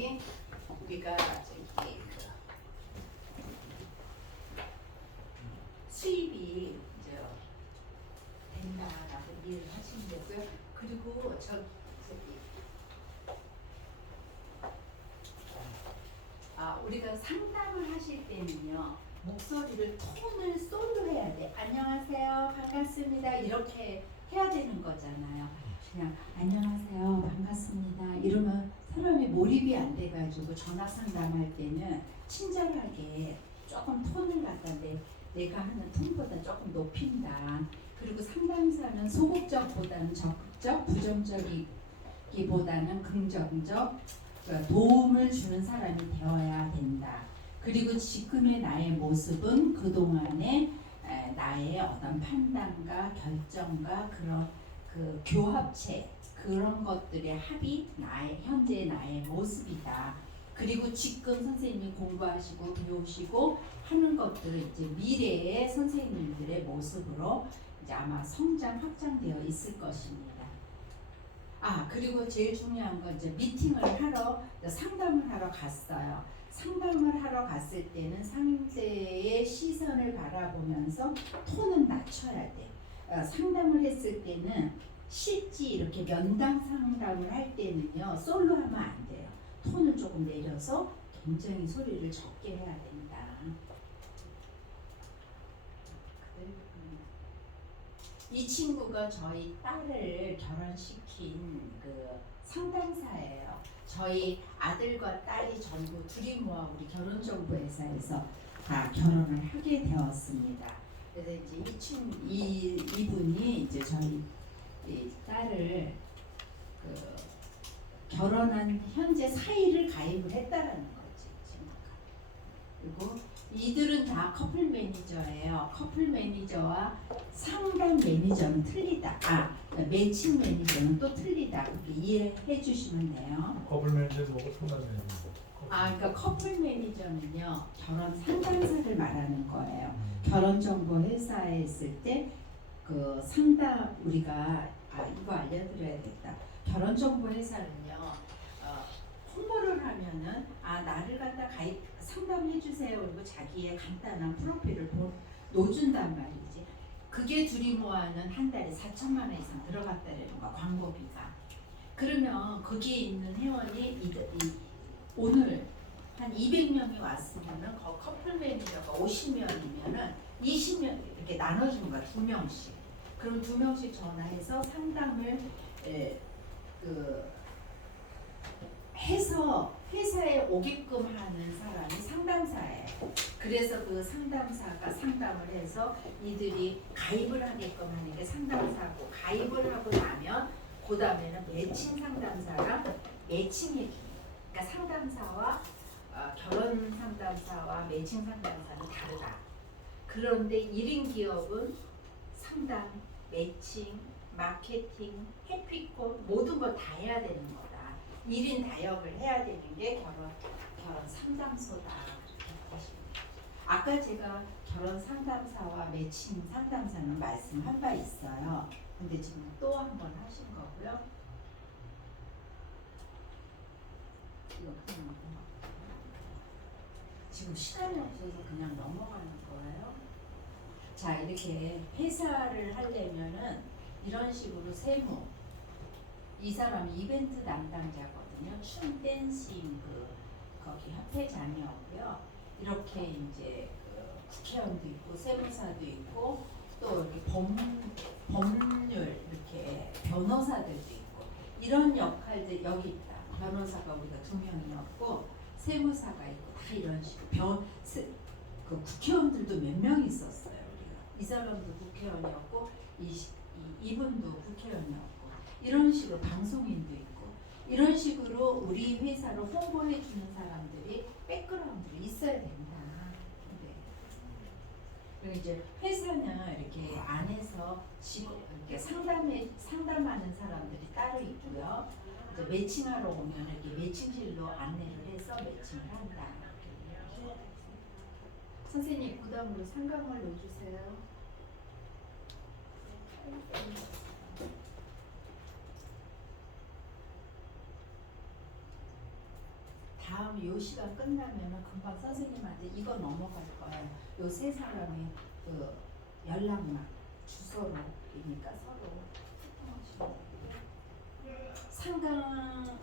그랬더니 우리가 저기 수입이 이제 된다라고 이해를 하시면 되고요. 그리고 저기 우리가 상담을 하실 때는요, 목소리를 톤을 솔로 해야 돼. 안녕하세요, 반갑습니다. 이렇게 해야 되는 거잖아요. 그냥 안녕하세요, 반갑습니다. 이러면 사람이 몰입이 안 돼가지고 전화 상담할 때는 친절하게 조금 톤을 갖다 내가 하는 톤보다 조금 높인다. 그리고 상담사는 소극적보다는 적극적, 부정적이기보다는 긍정적, 도움을 주는 사람이 되어야 된다. 그리고 지금의 나의 모습은 그동안의 나의 어떤 판단과 결정과 그런 그 교합체 그런 것들의 합이 현재 나의 모습이다. 그리고 지금 선생님이 공부하시고 배우시고 하는 것들은 이제 미래의 선생님들의 모습으로 이제 아마 성장 확장되어 있을 것입니다. 그리고 제일 중요한 건 이제 미팅을 하러 상담을 하러 갔어요. 상담을 하러 갔을 때는 상대의 시선을 바라보면서 톤은 낮춰야 돼. 상담을 했을 때는 실지 이렇게 면담 상담을 할 때는요, 솔로 하면 안 돼요. 톤을 조금 내려서 굉장히 소리를 적게 해야 된다. 이 친구가 저희 딸을 결혼시킨 그 상담사예요. 저희 아들과 딸이 전부 둘이 모아 우리 결혼정보회사에서 다 결혼을 하게 되었습니다. 그래서 이제 이분이 이제 저희 딸을 결혼한 현재 사이를 가입을 했다라는 거지. 그리고 이들은 다 커플 매니저예요. 커플 매니저와 상담 매니저는 틀리다. 매칭 매니저는 또 틀리다. 그렇게 이해해 주시면 돼요. 커플 매니저도 뭐고 상담 매니저. 그러니까 커플 매니저는요, 결혼 상담사를 말하는 거예요. 결혼 정보 회사에 있을 때 그 상담 우리가 이거 알려드려야겠다. 결혼 정보 회사는요, 홍보를 하면은 나를 갖다 가입 상담해 주세요. 그리고 자기의 간단한 프로필을 놓준단 말이지. 그게 둘이 모아는 한 달에 4천만 원 이상 들어갔다라는 거야, 광고비가. 그러면 거기에 있는 회원이 오늘 한 200명이 왔으면은 커플 매니저가 50명이면은 20명 이렇게 나눠주는 거야, 2명씩. 그럼 2명씩 전화해서 상담을 해서 회사에 오게끔 하는 사람이 상담사예요. 그래서 그 상담사가 상담을 해서 이들이 가입을 하게끔 하는 게 상담사고, 가입을 하고 나면 그 다음에는 매칭 상담사랑 매칭해줍니다. 그러니까 상담사와 결혼 상담사와 매칭 상담사는 다르다. 그런데 1인 기업은 상담, 매칭, 마케팅, 해피콘 모든 걸 다 해야 되는 거다. 1인 다역을 해야 되는 게 결혼 상담소다. 아까 제가 결혼 상담사와 매칭 상담사는 말씀한 바 있어요. 근데 지금 또 한 번 하신 거고요. 지금 시간이 없어서 그냥 넘어가는 거예요. 자, 이렇게 회사를 하려면은 이런 식으로 세무, 이 사람이 이벤트 담당자거든요. 춤, 댄싱 거기 협회장이었고요. 이렇게 이제 국회의원도 있고 세무사도 있고 또 이렇게 법률 이렇게 변호사들도 있고 이런 역할들 여기 있다. 변호사가 우리가 2명이었고 세무사가 있고 다 이런 식으로 그 국회의원들도 몇 명 있었어요. 우리가 이 사람도 국회의원이었고 이분도 국회의원이었고 이런 식으로 방송인도 있고 이런 식으로 우리 회사를 홍보해 주는 사람들이 백그라운드로 있어야 된다. 네. 그리고 이제 회사는 이렇게 안에서 이렇게 상담하는 사람들이 따로 있고요. 이제 매칭하러 오면 이렇게 매칭실로 안내를 해서 매칭을 한다. 선생님 그다음으로 상담을 넣어주세요. 다음 요 시간 끝나면은 금방 선생님한테 이거 넘어갈 거예요. 요 세 사람의 그 연락망 주소로니까 서로 소통하시면 되고요. 상담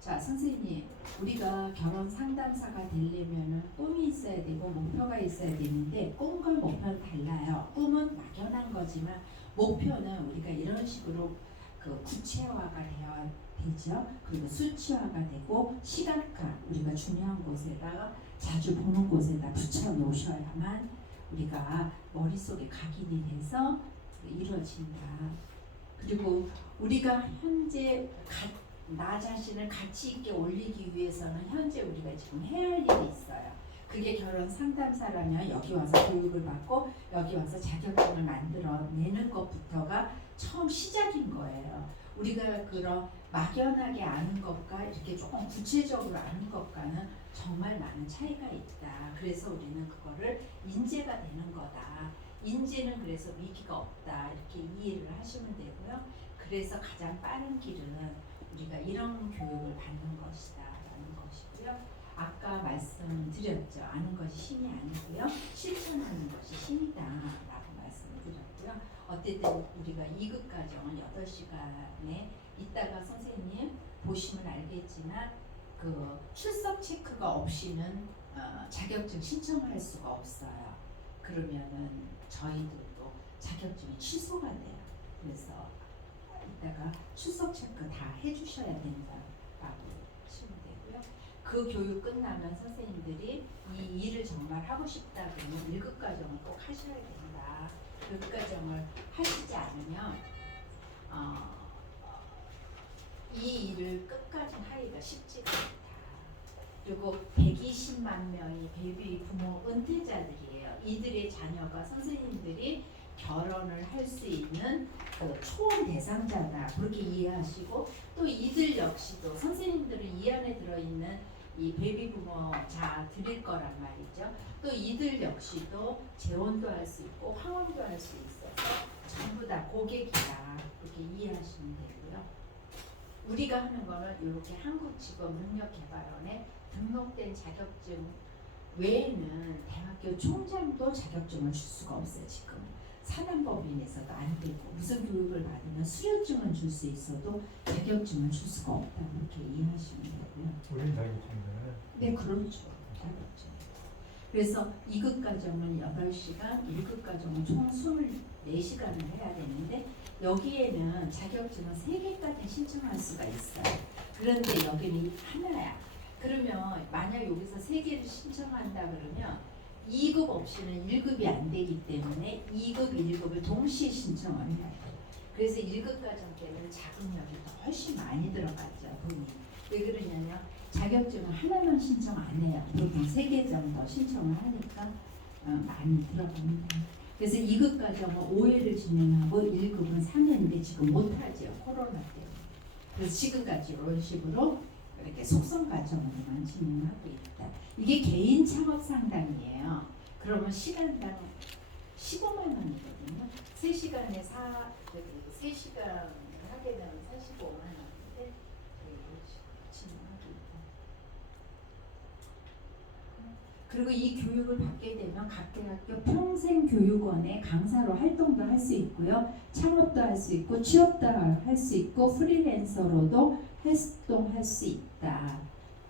자, 선생님, 우리가 결혼 상담사가 되려면은 꿈이 있어야 되고 목표가 있어야 되는데 꿈과 목표는 달라요. 꿈은 막연한 거지만 목표는 우리가 이런 식으로 그 구체화가 되어야 되죠. 그리고 수치화가 되고 시각화, 우리가 중요한 곳에다가 자주 보는 곳에다 붙여 놓으셔야만 우리가 머릿속에 각인이 돼서 이루어진다. 그리고 우리가 현재 나 자신을 가치 있게 올리기 위해서는 현재 우리가 지금 해야 할 일이 있어요. 그게 결혼 상담사라면 여기 와서 교육을 받고 여기 와서 자격증을 만들어내는 것부터가 처음 시작인 거예요. 우리가 그런 막연하게 아는 것과 이렇게 조금 구체적으로 아는 것과는 정말 많은 차이가 있다. 그래서 우리는 그거를 인재가 되는 거다. 인재는 그래서 위기가 없다. 이렇게 이해를 하시면 되고요. 그래서 가장 빠른 길은 우리가 이런 교육을 받는 것이다 라는 것이고요. 아까 말씀드렸죠. 아는 것이 신이 아니고요. 실천하는 것이 신이다 라고 말씀을 드렸고요. 어쨌든 우리가 2급 과정은 8시간에 이따가 선생님 보시면 알겠지만 그 출석 체크가 없이는 자격증 신청할 수가 없어요. 그러면은 저희들도 자격증이 취소가 돼요. 그래서 이따가 출석 체크 다 해주셔야 된다라고 하시면 되고요. 그 교육 끝나면 선생님들이 이 일을 정말 하고 싶다 그러면 1급 과정을 꼭 하셔야 된다. 1급 과정을 하시지 않으면 이 일을 끝까지 하기가 쉽지가 않다. 그리고 120만 명의 베이비 부모 은퇴자들이에요. 이들의 자녀가 선생님들이 결혼을 할 수 있는 그 초원 대상자다 그렇게 이해하시고 또 이들 역시도 선생님들은 이 안에 들어있는 이 베이비 부모자 드릴 거란 말이죠. 또 이들 역시도 재혼도 할 수 있고 황혼도 할 수 있어서 전부 다 고객이다 그렇게 이해하시면 되고요. 우리가 하는 거는 이렇게 한국직업능력개발원에 등록된 자격증 외에는 대학교 총장도 자격증을 줄 수가 없어요. 지금 사단법인에서도 안 되고 무슨 교육을 받으면 수료증은 줄 수 있어도 자격증을 줄 수가 없다고 그렇게 이해하시면 되고요. 우린 자격증이잖아요. 네, 그렇죠. 자격증. 그래서 2급 과정은 8시간, 1급 과정은 총 24시간을 해야 되는데 여기에는 자격증은 3개까지 신청할 수가 있어요. 그런데 여기는 하나야. 그러면 만약 여기서 3개를 신청한다 그러면 2급 없이는 1급이 안 되기 때문에 2급, 1급을 동시에 신청을 해야 돼요. 그래서 1급 과정 때는 자금력이 더 훨씬 많이 들어가죠. 돈이. 왜 그러냐면 자격증을 하나만 신청 안 해요. 보통 3개 정도 신청을 하니까 많이 들어갑니다. 그래서 2급 과정은 5회를 진행하고 1급은 3회인데 지금 못하죠. 코로나 때문에. 그래서 지금까지 이런 식으로 이렇게 속성 과정으로만 진행하고 있다. 이게 개인 창업 상담이에요. 그러면 시간당 15만 원이거든요. 3시간에 3시간 하게 되면 45만 원인데 진행하고 있다. 그리고 이 교육을 받게 되면 각 대학교 평생교육원의 강사로 활동도 할 수 있고요. 창업도 할 수 있고 취업도 할 수 있고 프리랜서로도 활동할 수 있다.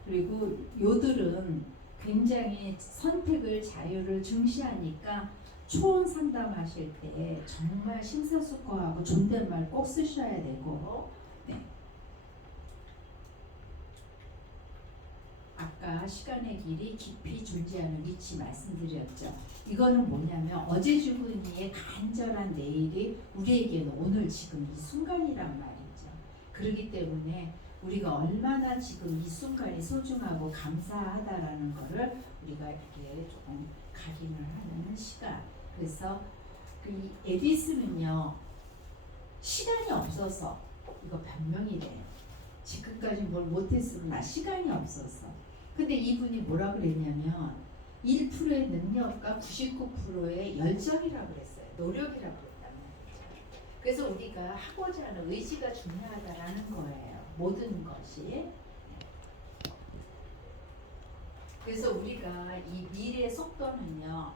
그리고 요들은 굉장히 선택을 자유를 중시하니까 초혼 상담하실 때 정말 심사숙고하고 존댓말 꼭 쓰셔야 되고 네. 아까 시간의 길이 깊이 존재하는 위치 말씀드렸죠. 이거는 뭐냐면 어제 죽은 이의 간절한 내일이 우리에게는 오늘 지금 이 순간이란 말이죠. 그렇기 때문에 우리가 얼마나 지금 이 순간이 소중하고 감사하다라는 거를 우리가 이렇게 조금 각인을 하는 시간. 그래서 그 에디슨은요 시간이 없어서 이거 변명이래요. 지금까지 뭘 못했으면 나 시간이 없어서. 근데 이분이 뭐라 그랬냐면 1%의 능력과 99%의 열정이라고 그랬어요. 노력이라고 그랬단 말이죠. 그래서 우리가 하고자 하는 의지가 중요하다라는 거예요. 모든 것이. 그래서 우리가 이 미래의 속도는요.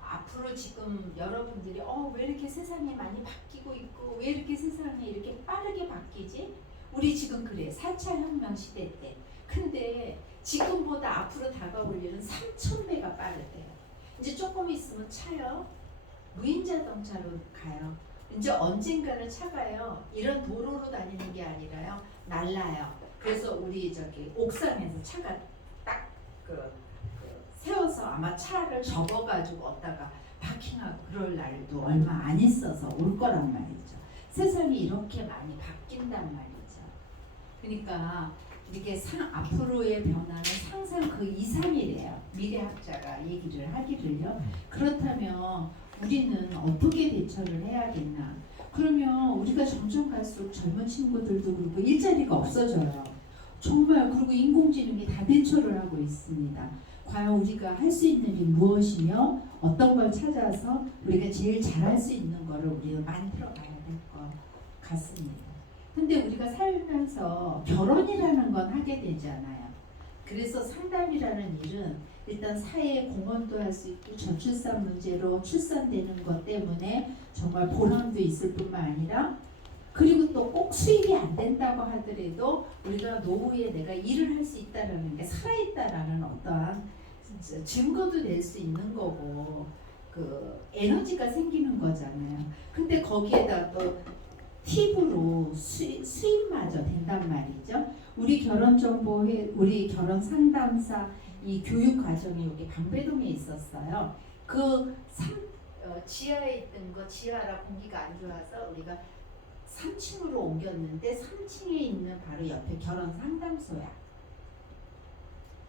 앞으로 지금 여러분들이 왜 이렇게 세상이 많이 바뀌고 있고 왜 이렇게 세상이 이렇게 빠르게 바뀌지? 우리 지금 그래 4차 혁명 시대 때. 근데 지금보다 앞으로 다가올 일은 3,000배가 빠르대요. 이제 조금 있으면 차요. 무인 자동차로 가요. 이제 언젠가는 차가요. 이런 도로로 다니는 게 아니라요. 날라요. 그래서 우리 저기 옥상에서 차가 딱 세워서 아마 차를 접어가지고 얻다가 파킹하고 그럴 날도 얼마 안 있어서 올 거란 말이죠. 세상이 이렇게 많이 바뀐단 말이죠. 그러니까 이렇게 앞으로의 변화는 항상 그 2, 3일이에요. 미래학자가 얘기를 하기를요. 그렇다면 우리는 어떻게 대처를 해야겠나? 그러면 우리가 점점 갈수록 젊은 친구들도 그렇고 일자리가 없어져요. 정말. 그리고 인공지능이 다 대처를 하고 있습니다. 과연 우리가 할 수 있는 일이 무엇이며 어떤 걸 찾아서 우리가 제일 잘할 수 있는 거를 우리가 만들어 가야 될 것 같습니다. 근데 우리가 살면서 결혼이라는 건 하게 되잖아요. 그래서 상담이라는 일은 일단 사회에 공헌도 할 수 있고 저출산 문제로 출산되는 것 때문에 정말 보람도 있을 뿐만 아니라 그리고 또 꼭 수입이 안 된다고 하더라도 우리가 노후에 내가 일을 할 수 있다라는 게 살아있다라는 어떠한 증거도 낼 수 있는 거고 그 에너지가 생기는 거잖아요. 근데 거기에다 또 팁으로 수입마저 된단 말이죠. 우리 결혼정보회, 우리 결혼 상담사 이 교육 과정이 여기 방배동에 있었어요. 지하에 있던 거 지하라 공기가 안 좋아서 우리가 3층으로 옮겼는데 3층에 있는 바로 옆에 결혼 상담소야.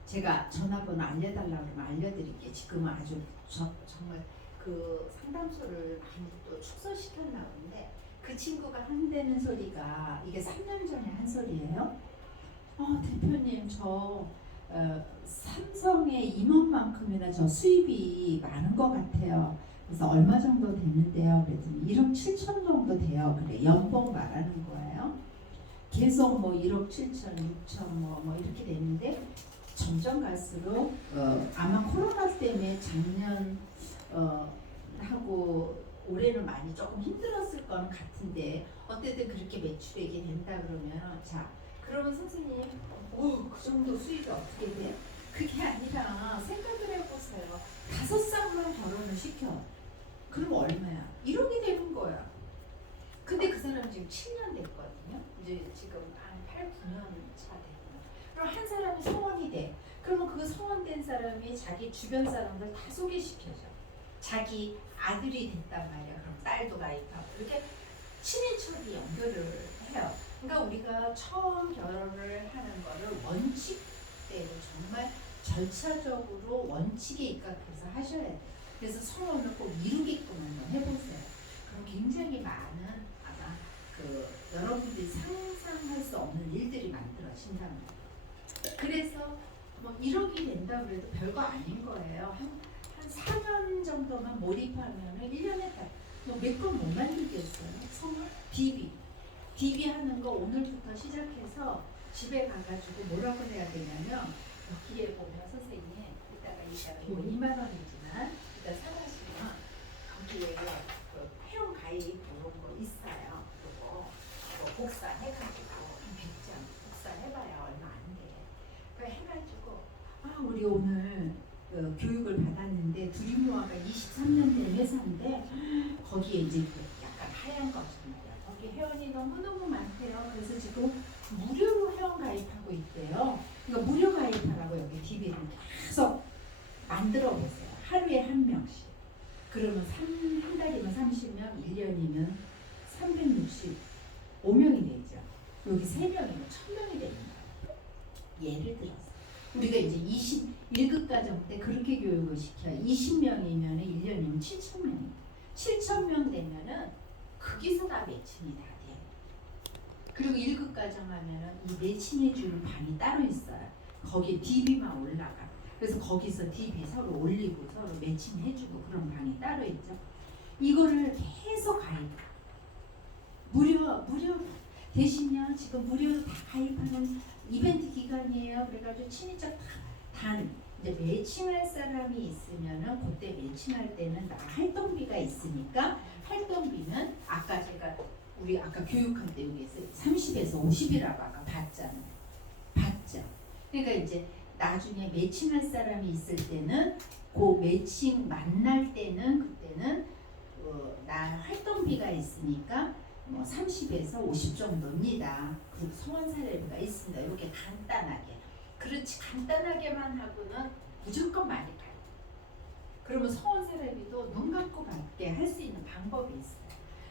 제가 전화번호 알려달라고 그러면 알려드릴게요. 지금은 아주 정말 그 상담소를 많이 또 축소시켰나 본데 그 친구가 한다는 소리가 이게 3년 전에 한 소리예요. 대표님 저 삼성의 임원만큼이나 저 수입이 많은 것 같아요. 그래서 얼마 정도 되는데요? 그랬더니 1억 7천 정도 돼요. 그래 연봉 말하는 거예요. 계속 뭐 1억 7천, 6천 뭐 이렇게 되는데 점점 갈수록 아마 코로나 때문에 작년 하고 올해는 많이 조금 힘들었을 거는 같은데 어쨌든 그렇게 매출액이 된다 그러면 자 그러면 선생님 그 정도 수입이 어떻게 돼? 그게 아니라 생각을 해보세요. 5쌍만 결혼을 시켜. 그럼 얼마야? 1억이 되는 거야. 근데 그 사람 지금 7년 됐거든요. 이제 지금 한 8, 9년 차 됐구나. 그럼 한 사람이 성원이 돼. 그러면 그 성원된 사람이 자기 주변 사람들 다 소개시켜줘. 자기 아들이 됐단 말이야. 그럼 딸도 가입하고 이렇게 친인척이 연결을 해요. 그러니까 우리가 처음 결혼을 하는 거를 원칙대로 정말 절차적으로 원칙에 입각해서 하셔야 돼요. 그래서 성원을 꼭 이루게끔 한번 해보세요. 그럼 굉장히 많은 아마 여러분들이 상상할 수 없는 일들이 만들어진단 말이에요. 그래서 뭐 1억이 된다고 해도 별거 아닌 거예요. 한 4년 정도만 몰입하면 1년에 몇 건 못 만들겠어요. 성원? DB 하는 거 오늘부터 시작해서 집에 가가지고 뭐라고 해야 되냐면 여기에 보면 선생님 이따가 2만 원이지만 일단 사가시면 거기에 회원 가입 이런 거 있어요. 그거 복사해가지고 100장 복사해봐야 얼마 안 돼. 그거 해가지고 우리 오늘 교육을 받았는데 두림노아가 23년 된 회사인데 거기에 이제 약간 하얀 거잖아요. 거기 회원이 너무너무 많대요. 그래서 지금 무료로 회원 가입하고 있대요. 그러니까 무료 가입하라고 여기 DB를 계속 만들어 보세요. 하루에 한 명씩. 그러면 한 달이면 30명, 1년이면 365명이 되죠. 여기 3명이면 1000명이 되는 거예요. 예를 들어서 우리가 이제 21급 과정 때 그렇게 교육을 시켜요. 20명이면 1년이면 7,000명. 7,000명 되면은 거기서 다 매칭이 다 돼요. 그리고 1급 과정 하면은 이 매칭해 주는 방이 따로 있어요. 거기에 DB만 올라가. 그래서 거기서 DB 서로 올리고 서로 매칭해 주고 그런 방이 따로 있죠. 이거를 계속 가입. 무료 대신요 지금 무료로 다 가입하는 이벤트 기간이에요. 그래가지고 친인척 단 이제 매칭할 사람이 있으면은 그때 매칭할 때는 나 활동비가 있으니까 활동비는 아까 제가 우리 아까 교육할 때 여기에서 30에서 50이라고 아까 봤잖아요. 봤죠. 그러니까 이제 나중에 매칭할 사람이 있을 때는 그 매칭 만날 때는 그때는 나 활동비가 있으니까 뭐 30에서 50 정도입니다. 그리고 성원 사례비가 있습니다. 이렇게 간단하게. 그렇지 간단하게만 하고는 무조건 많이 가요. 그러면 성원 사례비도 눈 감고 받게 할 수 있는 방법이 있어요.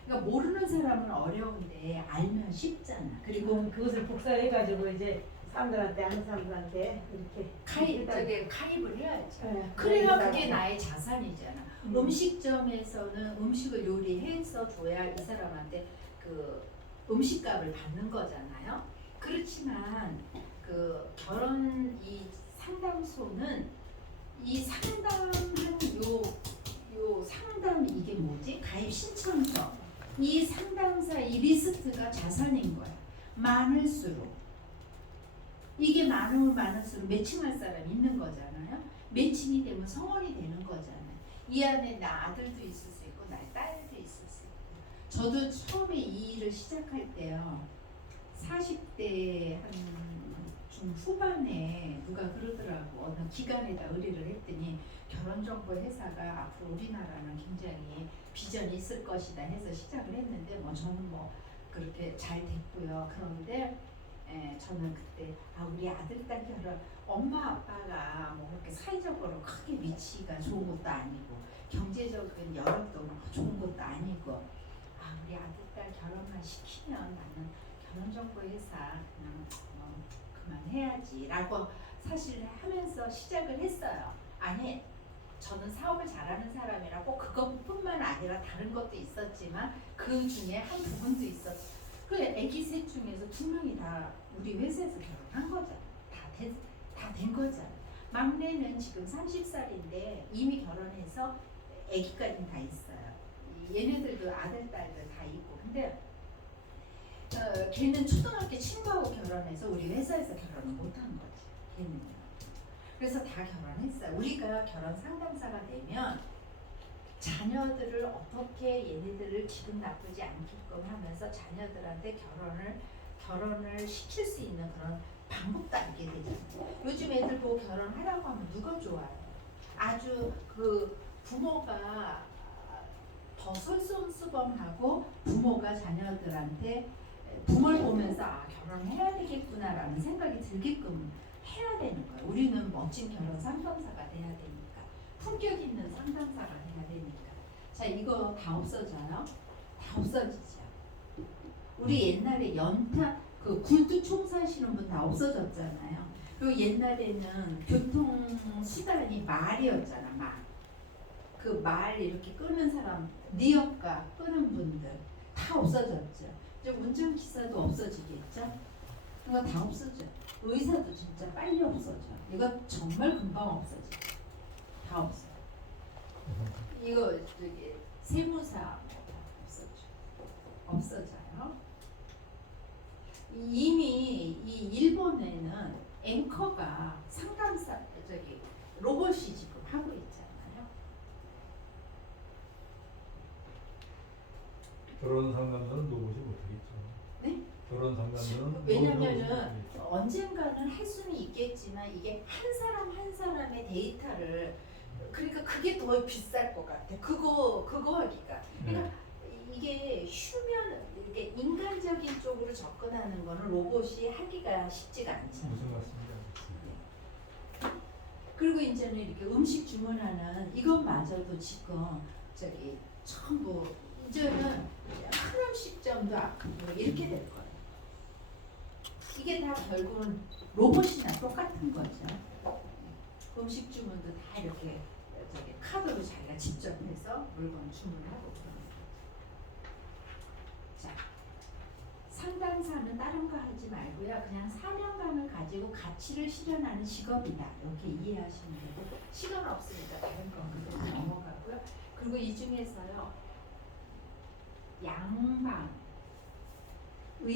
그러니까 모르는 사람은 어려운데 알면 쉽잖아. 그리고 그것을 복사해가지고 이제 사람들한테 아는 사람들한테 이렇게 가입을 해야지. 네. 그래야 그게 나의 자산이잖아. 음식점에서는 음식을 요리해서 줘야 이 사람한테 그 음식값을 받는 거잖아요. 그렇지만 그 결혼 이 상담소는 이 상담한 요 상담 이게 뭐지? 가입 신청서 이 상담사 이 리스트가 자산인 거야. 많을수록 이게 많으면 많을수록 매칭할 사람이 있는 거잖아요. 매칭이 되면 성원이 되는 거잖아요. 이 안에 나 아들도 있을 수 있고 나의 딸도 있을 수 있고. 저도 처음에 이 일을 시작할 때요. 40대 한 중후반에 누가 그러더라고. 어느 기관에다 의뢰를 했더니 결혼정보회사가 앞으로 우리나라는 굉장히 비전이 있을 것이다 해서 시작을 했는데 뭐 저는 뭐 그렇게 잘 됐고요. 그런데 저는 그때 우리 아들 딸 결혼 엄마 아빠가 뭐 그렇게 사회적으로 크게 위치가 좋은 것도 아니고 경제적인 여력도 막 좋은 것도 아니고 우리 아들 딸 결혼만 시키면 나는 결혼정보회사 그냥 그만해야지라고 사실 하면서 시작을 했어요. 아니 저는 사업을 잘하는 사람이라 꼭 그것뿐만 아니라 다른 것도 있었지만 그 중에 한 부분도 있었어요. 그 애기 셋 중에서 2명이 다 우리 회사에서 결혼한 거잖아. 다 된 거잖아. 막내는 지금 30살인데 이미 결혼해서 애기까지 다 있어요. 얘네들도 아들 딸들 다 있고. 근데 걔는 초등학교 친구하고 결혼해서 우리 회사에서 결혼을 못한 거지. 걔는. 그래서 다 결혼했어요. 우리가 결혼 상담사가 되면 자녀들을 어떻게 얘네들을 기분 나쁘지 않게끔 하면서 자녀들한테 결혼을 시킬 수 있는 그런 방법도 알게 되잖아요. 요즘 애들 보고 결혼하라고 하면 누가 좋아요? 아주 그 부모가 더 솔선수범하고 부모가 자녀들한테 부모를 보면서 결혼해야 되겠구나라는 생각이 들게끔 해야 되는 거예요. 우리는 멋진 결혼 상담사가 돼야 되니까 품격 있는 상담사가 돼야 되니까. 자 이거 다 없어져요? 다 없어지죠. 우리 옛날에 연탄 그 굴뚝 총사하시는 분 다 없어졌잖아요. 그리고 옛날에는 교통수단이 말이었잖아. 말. 그 말 이렇게 끄는 사람 니엇가 끄는 분들 다 없어졌죠. 이제 운전기사도 없어지겠죠. 이거 다 없어져. 의사도 진짜 빨리 없어져. 이거 정말 금방 없어져. 다 없어. 이거 저기 세무사 다 없어져. 없어져요. 이미 이 일본에는 앵커가 상담사 저기 로봇이 지금 하고 있잖아요. 결혼 상담사는 로봇이 못하겠죠. 네? 결혼 상담사는 왜냐면은 언젠가는 할 수는 있겠지만 이게 한 사람 한 사람의 데이터를 그러니까 그게 더 비쌀 것 같아. 그거 하기가. 그러니까 이게 이게 인간적인 쪽으로 접근하는 거는 로봇이 하기가 쉽지가 않잖아요. 무슨 말씀이야? 그리고 이제는 이렇게 음식 주문하는 이것마저도 지금 저기 전부 이제는 한 음식점도 뭐 이렇게 될 거예요. 이게 다 결국은 로봇이나 똑같은 거죠. 음식 주문도 다 이렇게 저기 카드로 자기가 직접 해서 물건 주문하고 그러는 거죠. 자, 상담사는 다른 거 하지 말고요. 그냥 사명감을 가지고 가치를 실현하는 직업이다. 이렇게 이해하시면 되고 시간 없으니까 다른 거 그대로 넘어가고요. 그리고 이 중에서요. 양방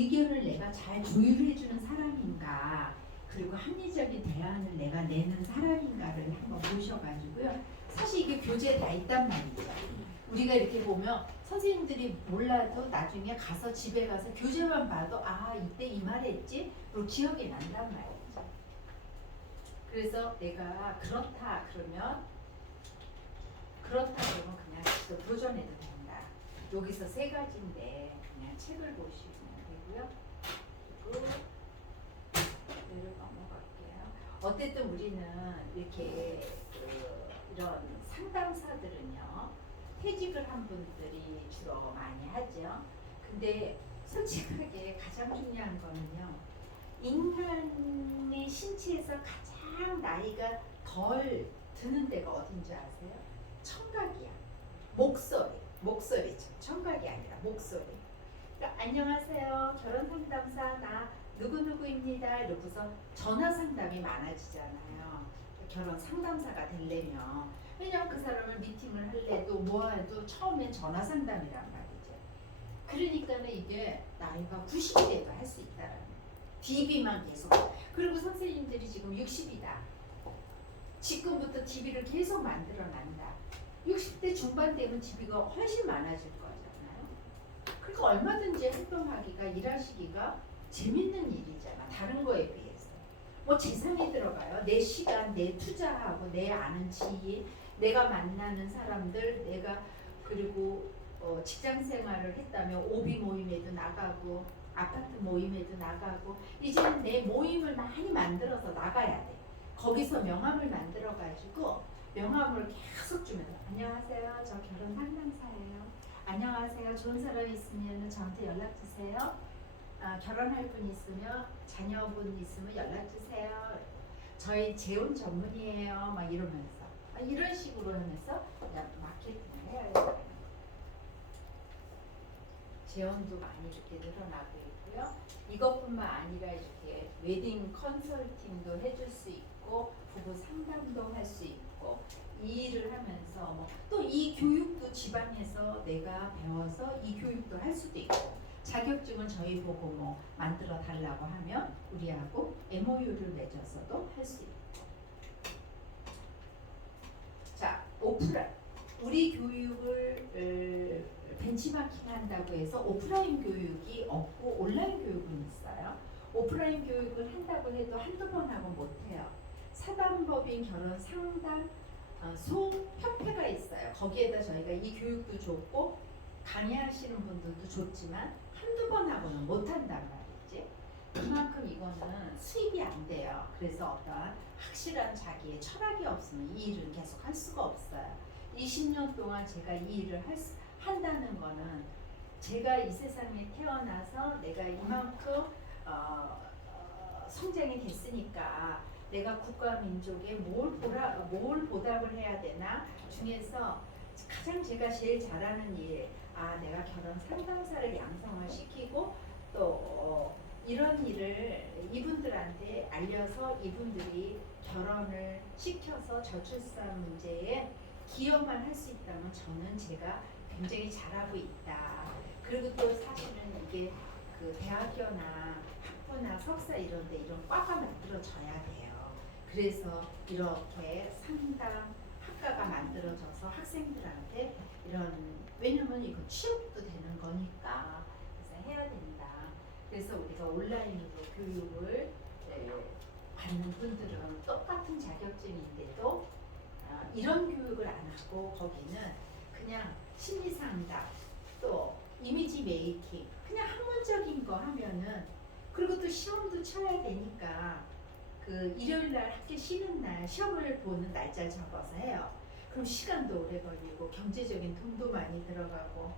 의견을 내가 잘 조율해주는 사람인가, 그리고 합리적인 대안을 내가 내는 사람인가를 한번 보셔가지고요. 사실 이게 교재에 다 있단 말이죠. 우리가 이렇게 보면 선생님들이 몰라도 나중에 가서 집에 가서 교재만 봐도 아 이때 이 말 했지? 그리고 기억이 난단 말이죠. 그래서 내가 그렇다 그러면 그냥 직접 도전해도 된다. 여기서 세 가지인데 그냥 책을 보시면 되고요. 그리고 내려 넘어갈게요. 어쨌든 우리는 이렇게 이런 상담사들은요 퇴직을 한 분들이 주로 많이 하죠. 근데 솔직하게 가장 중요한 거는요 인간의 신체에서 가장 나이가 덜 드는 데가 어딘지 아세요? 청각이야. 목소리죠. 청각이 아니라 목소리. 그러니까 안녕하세요. 결혼 상담사 나 누구누구입니다. 이러고서 전화 상담이 많아지잖아요. 결혼 상담사가 되려면. 왜냐면 그 사람을 미팅을 할래도 뭐 해도 처음엔 전화 상담이란 말이죠. 그러니까는 이게 나이가 90대가 할 수 있다라는 거예요. DB만 계속. 그리고 선생님들이 지금 60이다. 지금부터 DB를 계속 만들어 난다. 60대 중반 되면 DB가 훨씬 많아질 거잖아요. 그러니까 얼마든지 활동하기가 일하시기가 재밌는 일이잖아. 다른 거에 비해서. 뭐 재산이 들어가요. 내 시간, 내 투자하고 내 아는 지인, 내가 만나는 사람들, 내가 그리고 직장 생활을 했다면 오비 모임에도 나가고 아파트 모임에도 나가고 이제는 내 모임을 많이 만들어서 나가야 돼. 거기서 명함을 만들어 가지고 명함을 계속 주면 안녕하세요. 저 결혼 상담사예요. 안녕하세요. 좋은 사람 있으면 저한테 연락 주세요. 결혼할 분 있으면 자녀분 있으면 연락 주세요. 저희 재혼 전문이에요. 막 이러면서 이런 식으로 하면서 마케팅을 해야 돼요. 재혼도 많이 이렇게 늘어나고 있고요. 이것뿐만 아니라 이렇게 웨딩 컨설팅도 해줄 수 있고 부부 상담도 할 수 있고 이 일을 하면서 또 이 교육도 지방에서 내가 배워서 이 교육도 할 수도 있고 자격증을 저희 보고 뭐 만들어 달라고 하면 우리하고 MOU를 맺어서도 할 수 있고. 자, 오프라인. 우리 교육을 벤치마킹 한다고 해서 오프라인 교육이 없고 온라인 교육은 있어요. 오프라인 교육을 한다고 해도 한두 번 하고 못해요. 사단법인 결혼 상담 소협회가 있어요. 거기에다 저희가 이 교육도 줬고 강의하시는 분들도 줬지만 한두 번 하고는 못한단 말이지. 그만큼 이거는 수입이 안 돼요. 그래서 어떤 확실한 자기의 철학이 없으면 이 일을 계속 할 수가 없어요. 20년 동안 제가 이 일을 한다는 거는 제가 이 세상에 태어나서 내가 이만큼 성장이 됐으니까 내가 국가 민족에 뭘 보답을 해야 되나 중에서 가장 제가 제일 잘하는 일, 내가 결혼 상담사를 양성을 시키고 또 이런 일을 이분들한테 알려서 이분들이 결혼을 시켜서 저출산 문제에 기여만 할 수 있다면 저는 제가 굉장히 잘하고 있다. 그리고 또 사실은 이게 그 대학교나 학부나 석사 이런 데 이런 과가 만들어져야 돼요. 그래서 이렇게 상담 학과가 만들어져서 학생들한테 이런 왜냐면 이거 취업도 되는 거니까 그래서 해야 된다. 그래서 우리가 온라인으로 교육을 받는 분들은 똑같은 자격증인데도 이런 교육을 안 하고 거기는 그냥 심리 상담 또 이미지 메이킹 그냥 학문적인 거 하면은 그리고 또 시험도 쳐야 되니까 그 일요일 날 학교 쉬는 날 시험을 보는 날짜 잡아서 해요. 그럼 시간도 오래 걸리고 경제적인 돈도 많이 들어가고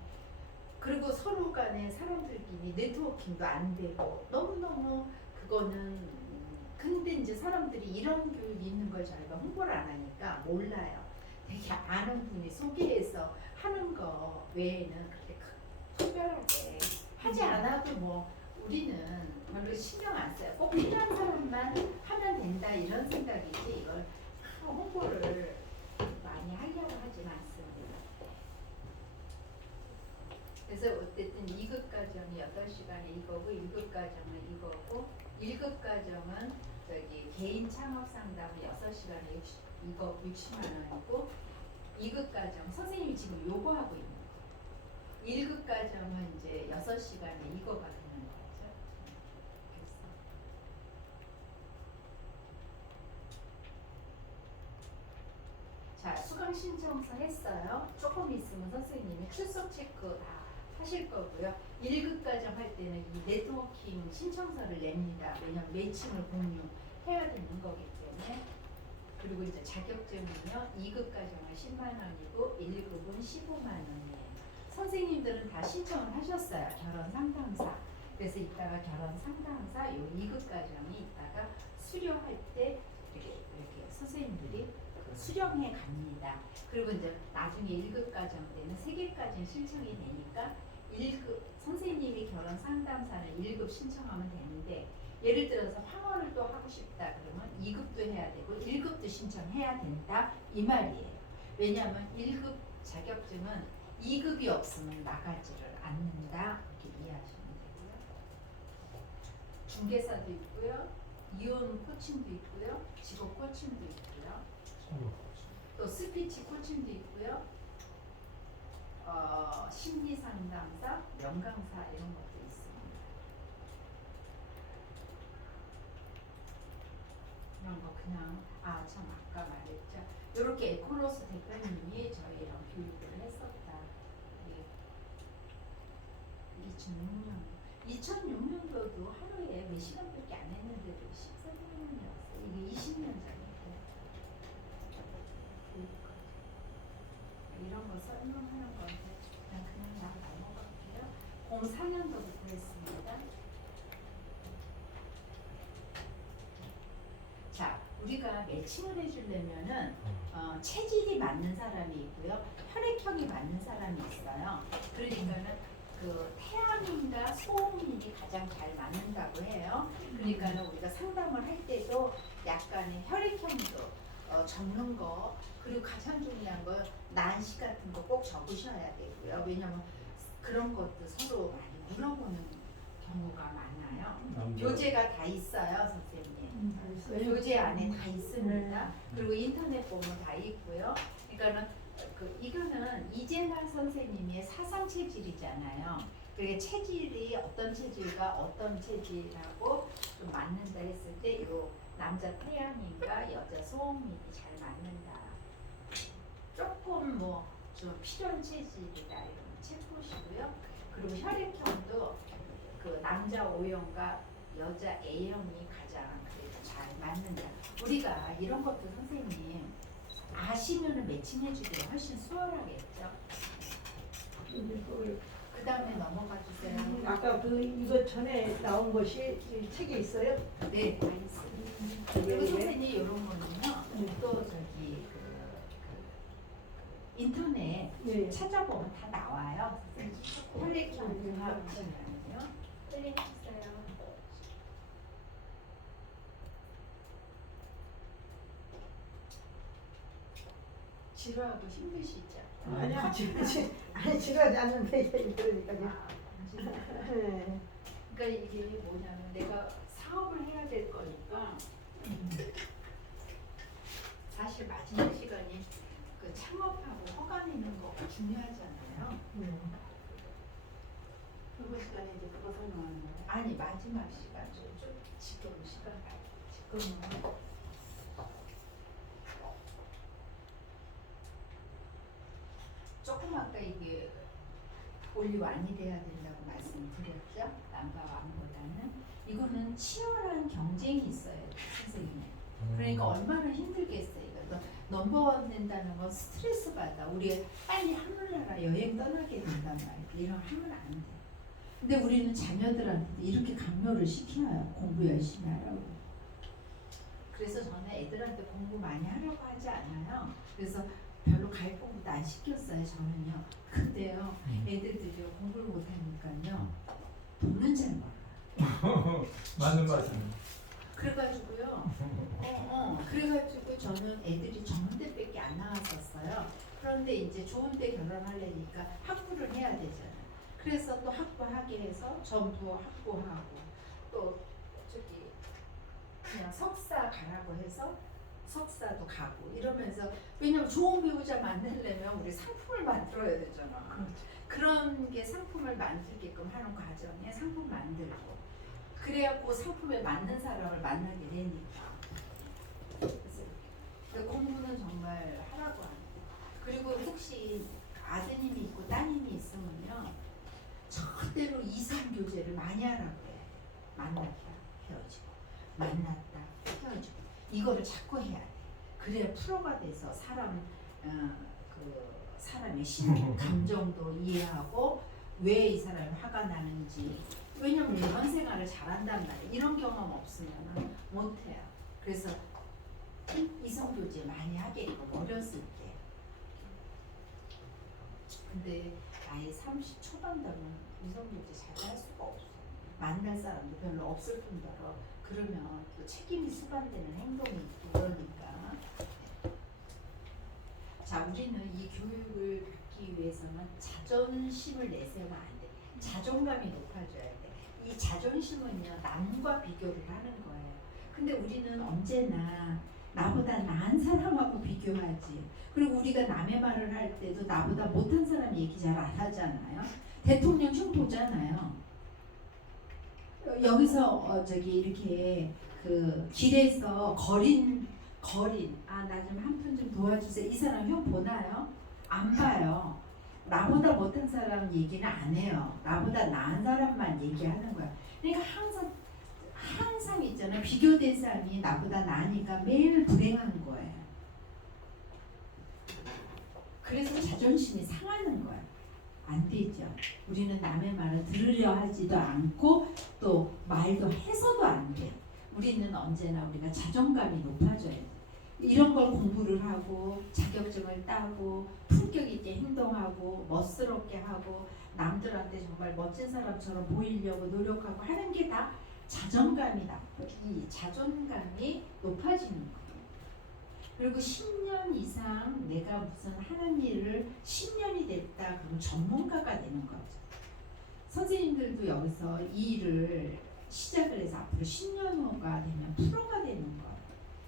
그리고 서로 간에 사람들끼리 네트워킹도 안 되고 너무너무 그거는 근데 이제 사람들이 이런 교육이 있는 걸 저희가 홍보를 안 하니까 몰라요. 되게 아는 분이 소개해서 하는 거 외에는 그렇게 특별하게 하지 않아도 뭐 우리는 별로 신경 안 써요. 꼭 필요한 사람만 하면 된다 이런 생각이지 이걸 홍보를 많이 하려고 하진 않습니다. 그래서 어쨌든 2급까지 하면 8시간에 이거고 1급 과정은 저기 개인 창업 상담을 6시간에 이거 60만 원이고 2급 과정 선생님이 지금 요거 하고 있는 거. 1급 과정은 이제 6시간에 이거가 되는 거죠. 그래서 자, 수강 신청서 했어요. 조금 있으면 선생님이 출석 체크 다 하실 거고요. 1급 과정 할 때는 이 네트워킹 신청서를 냅니다. 왜냐면 매칭을 공유해야 되는 거기 때문에. 그리고 이제 자격증은요. 2급 과정은 10만 원이고 1급은 15만 원이에요. 선생님들은 다 신청을 하셨어요. 결혼 상담사. 그래서 이따가 결혼 상담사 요 2급 과정이 있다가 수료할 때 이렇게 선생님들이 수령해 갑니다. 그리고 이제 나중에 1급 과정 때는 3개까지 신청이 되니까 1급 선생님이 결혼 상담사는 1급 신청하면 되는데 예를 들어서 황혼을 또 하고 싶다 그러면 2급도 해야 되고 1급도 신청해야 된다 이 말이에요. 왜냐하면 1급 자격증은 2급이 없으면 나가지를 않는다 이렇게 이해하시면 되고요. 중개사도 있고요. 이혼 코칭도 있고요. 직업 코칭도 있고요. 또 스피치 코칭도 있고요. 심리 상담사, 명강사 이런 것도 있습니다. 이런 거 그냥 참 아까 말했죠. 이렇게 에코로스 대표님이 저희랑 교육을 했었다. 2006년도도 하루에 몇 시간밖에 안 했는데도 14년이었어요. 이게 20년 전이고. 이런 거 설명하는 건데 그냥 넘어갈게요. 04년도부터 했습니다. 자, 우리가 매칭을 해주려면은 체질이 맞는 사람이 있고요, 혈액형이 맞는 사람이 있어요. 그러니까는 그 태아민과 소음민이 가장 잘 맞는다고 해요. 그러니까는 우리가 상담을 할 때도 약간의 혈액형도 적는 거, 그리고 가장 중요한 건 난시 같은 거 꼭 적으셔야 되고요. 왜냐면 그런 것도 서로 많이 물어보는 경우가 많아요. 교재가 다 있어요, 선생님. 교재 안에 다 있습니다. 그리고 인터넷 보면 다 있고요. 그러니까는 이거는 이재만 선생님의 사상 체질이잖아요. 그게 체질이 어떤 체질과 어떤 체질하고 좀 맞는다 했을 때 요 남자 태양인과 여자 소음인이 잘 맞는다. 조금 좀 필연 체질이다 이런 책 보시고요. 그리고 혈액형도 그 남자 O형과 여자 A형이 가장 그래도 잘 맞는다. 우리가 이런 것도 선생님 아시면은 매칭해주기가 훨씬 수월하겠죠. 그 다음에 넘어가 주세요. 아까 이거 전에 나온 것이 이 책에 있어요? 네, 다 있어요. 그리고 선생님 이런 거는요. 또 저기 인터넷 찾아보면 다 나와요. 혈액형 다 보시면요. 클릭했어요. 지루하고 힘드시죠? 아니야, 지루하지 않는데 그러니까요. 네. 그러니까 이게 뭐냐면 내가 사업을 해야 될 거니까 사실 마지막 시간이 그 창업하고 허가 내는 거가 중요하잖아요. 그거 시간에 이제 그거 설명하는 거예요. 아니 마지막 시간 지금 시간 지금은 조금 아까 이게 올리완이 돼야 된다고 말씀드렸죠. 남과 왕보다는 이거는 치열한 경쟁이 있어요, 선생님. 그러니까 얼마나 힘들겠어요. 그러니까 넘버원 된다는 건 스트레스 받아. 우리 빨리 하늘나라 여행 떠나게 된단 말이에요. 이런 거 하면 안 돼. 근데 우리는 자녀들한테 이렇게 강요를 시켜요. 공부 열심히 하라고. 그래서 저는 애들한테 공부 많이 하라고 하지 않아요. 그래서 별로 가입 공부도 안 시켰어요, 저는요. 근데요, 애들들이 공부를 못하니까요, 돈은 잘 벌어요. 맞는 말씀. 그래가지고요, 그래가지고 저는 애들이 정대밖에 안 나왔었어요. 그런데 이제 좋은데 결혼하려니까 학부를 해야 되잖아요. 그래서 또 학부하게 해서 전부 학부하고 또 저기 그냥 석사 가라고 해서 석사도 가고 이러면서 왜냐면 좋은 배우자 만들려면 우리 상품을 만들어야 되잖아. 그렇죠. 그런 게 상품을 만들게끔 하는 과정에 상품 만들고 그래갖고 상품에 맞는 사람을 만나게 되니까. 그래서 그 공부는 정말 하라고 하는. 그리고 혹시 아드님이 있고 따님이 있으면요 절대로 이성 교제를 많이 하라고 해. 만났다 헤어지고 만났다 헤어지고 이거를 자꾸 해야 돼. 그래야 프로가 돼서 사람의 심 감정도 이해하고 왜 이 사람이 화가 나는지. 왜냐면 이런 생활을 잘한단 말이야. 이런 경험 없으면 못해요. 그래서 이성 교제 많이 하게끔 어렸을 때. 근데 나이 30 초반 되면 이성 교제 잘 할 수가 없어. 만날 사람도 별로 없을 뿐더러 그러면 또 책임이 수반되는 행동이 있고 그러니까. 자, 우리는 이 교육을 받기 위해서는 자존심을 내세우면 안 돼. 자존감이 높아져야 돼. 이 자존심은요 남과 비교를 하는 거예요. 근데 우리는 언제나 나보다 나은 사람하고 비교하지. 그리고 우리가 남의 말을 할 때도 나보다 못한 사람 얘기 잘 안 하잖아요. 대통령 흉 보잖아요. 여기서 저기 이렇게 그 길에서 거린 나 좀 한 푼 좀 도와주세요. 이 사람 형 보나요? 안 봐요. 나보다 못한 사람 얘기는 안 해요. 나보다 나은 사람만 얘기하는 거야. 그러니까 항상 있잖아. 비교 대상이 나보다 나으니까 매일 불행한 거예요. 그래서 자존심이 상하는 거야. 안 되죠. 우리는 남의 말을 들으려 하지도 않고 또 말도 해서도 안 돼. 우리는 언제나 우리가 자존감이 높아져야 돼. 이런 걸 공부를 하고 자격증을 따고 품격 있게 행동하고 멋스럽게 하고 남들한테 정말 멋진 사람처럼 보이려고 노력하고 하는 게 다 이 자존감이 높아지는 거예요. 그리고 10년 이상 내가 무슨 하는 일을 10년이 됐다 그러면 전문가가 되는 거죠. 선생님들도 여기서 이 일을 시작을 해서 앞으로 10년 후가 되면 프로가 되는 거예요.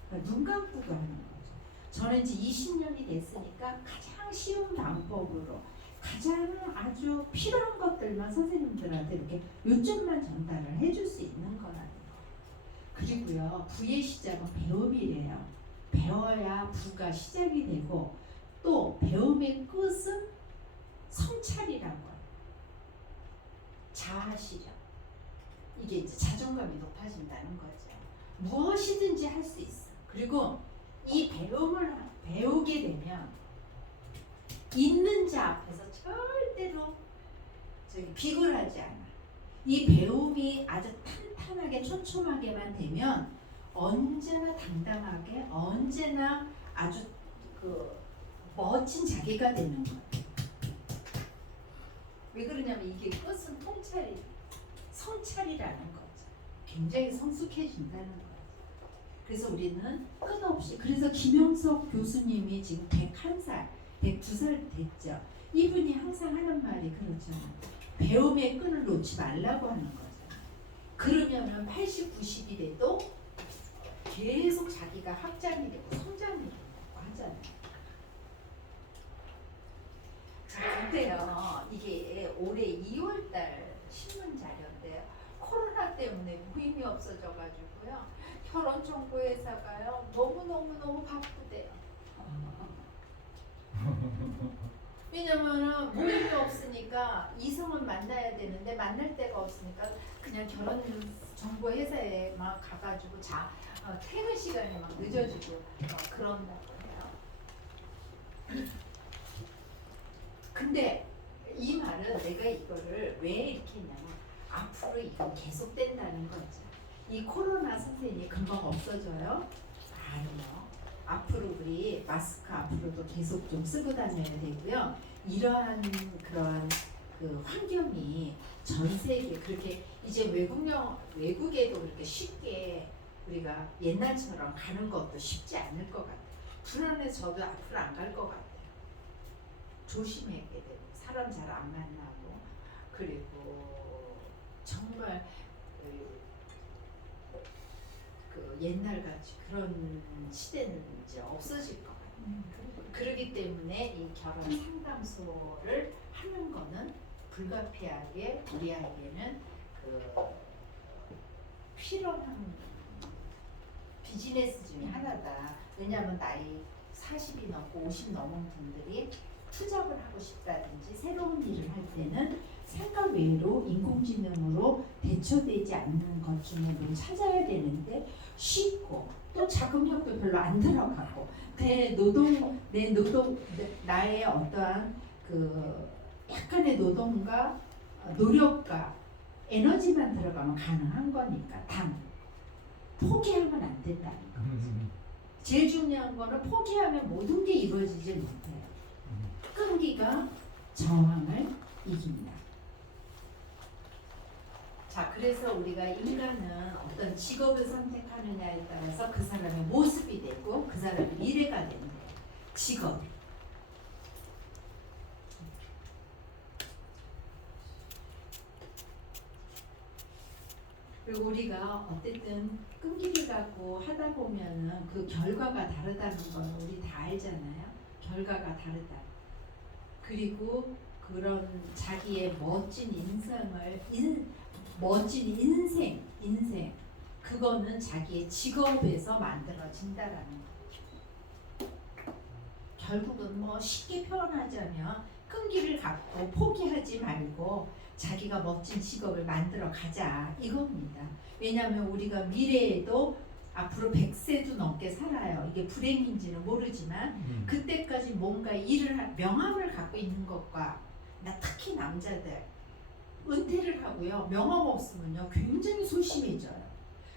그러니까 눈 감고도 하는 거죠. 저는 이제 20년이 됐으니까 가장 쉬운 방법으로 가장 아주 필요한 것들만 선생님들한테 이렇게 요점만 전달을 해줄 수 있는 거라는 거. 그리고요, 부의 시작은 배움이래요. 배워야 부가 시작이 되고 또 배움의 끝은 성찰이라고 해요. 자아실현. 이게 이제 자존감이 높아진다는 거죠. 무엇이든지 할 수 있어. 그리고 이 배움을 배우게 되면 있는 자 앞에서 절대로 비굴하지 않아. 이 배움이 아주 탄탄하게 촘촘하게만 되면 언제나 당당하게 언제나 아주 멋진 자기가 되는 거예요. 왜 그러냐면 이게 끝은 성찰이라는 거죠. 굉장히 성숙해진다는 거예요. 그래서 우리는 끝없이 그래서 김영석 교수님이 지금 101살, 102살 됐죠. 이분이 항상 하는 말이 그렇잖아요. 배움의 끈을 놓지 말라고 하는 거죠. 그러면은 80, 90이 돼도 계속 자기가 확장이 되고 성장이 된다고 하잖아요. 근데요, 이게 올해 2월달 신문 자료인데요. 코로나 때문에 모임이 없어져가지고요. 결혼정보회사가요 너무 바쁘대요. 왜냐면은 모임이 없으니까 이성은 만나야 되는데 만날 데가 없으니까 그냥 결혼정보회사에 막 가가지고 퇴근 시간이 막 늦어지고 그런다고 해요. 근데 이 말은 내가 이거를 왜 이렇게 했냐면 앞으로 이건 계속된다는 거죠. 이 코로나 선생님이 금방 없어져요? 아니요. 앞으로 우리 마스크 앞으로도 계속 좀 쓰고 다녀야 되고요. 이러한 그런 그 환경이 전 세계 그렇게 이제 외국에도 그렇게 쉽게 우리가 옛날처럼 가는 것도 쉽지 않을 것 같아요. 불안해서 저도 앞으로 안 갈 것 같아요. 조심하게 되고 사람 잘 안 만나고 그리고 정말 옛날 같이 그런 시대는 이제 없어질 것 같아요. 그렇기 때문에 이 결혼 상담소를 하는 거는 불가피하게 우리에게는 그 필요한 비즈니스 중에 하나다. 왜냐하면 나이 40이 넘고 50 넘은 분들이 투잡을 하고 싶다든지 새로운 일을 할 때는 생각 외로 인공지능으로 대처되지 않는 것 중에 찾아야 되는데 쉽고 또 자금력도 별로 안 들어가고 나의 어떠한 그 약간의 노동과 노력과 에너지만 들어가면 가능한 거니까 단 포기하면 안 된다는 거죠. 제일 중요한 거는 포기하면 모든 게 이루어지지 못해요. 끈기가 저항을 이깁니다. 자, 그래서 우리가 인간은 어떤 직업을 선택하느냐에 따라서 그 사람의 모습이 되고 그 사람의 미래가 되는 거예요. 직업. 그리고 우리가 어쨌든 끈기를 갖고 하다 보면은 그 결과가 다르다는 건 우리 다 알잖아요. 결과가 다르다. 그리고 그런 자기의 멋진 인생 그거는 자기의 직업에서 만들어진다라는 거죠. 결국은 뭐 쉽게 표현하자면 끈기를 갖고 포기하지 말고 자기가 멋진 직업을 만들어 가자 이겁니다. 왜냐하면 우리가 미래에도 앞으로 100세도 넘게 살아요. 이게 불행인지는 모르지만 그때까지 뭔가 명함을 갖고 있는 것과 특히 남자들 은퇴를 하고요. 명함 없으면요 굉장히 소심해져요.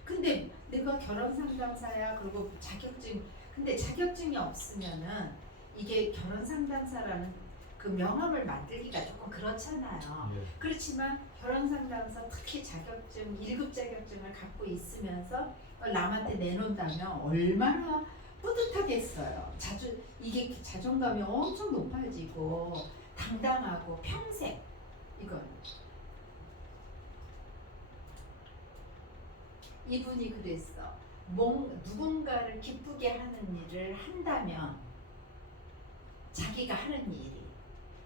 근데 내가 결혼 상담사야 그리고 자격증 근데 자격증이 없으면은 이게 결혼 상담사라는 그 명함을 만들기가 조금 그렇잖아요. 예. 그렇지만 결혼 상담사 특히 자격증 1급 자격증을 갖고 있으면서 남한테 내놓는다면 얼마나 뿌듯하겠어요. 이게 자존감이 엄청 높아지고 당당하고 평생 이건 이분이 그랬어. 누군가를 기쁘게 하는 일을 한다면 자기가 하는 일이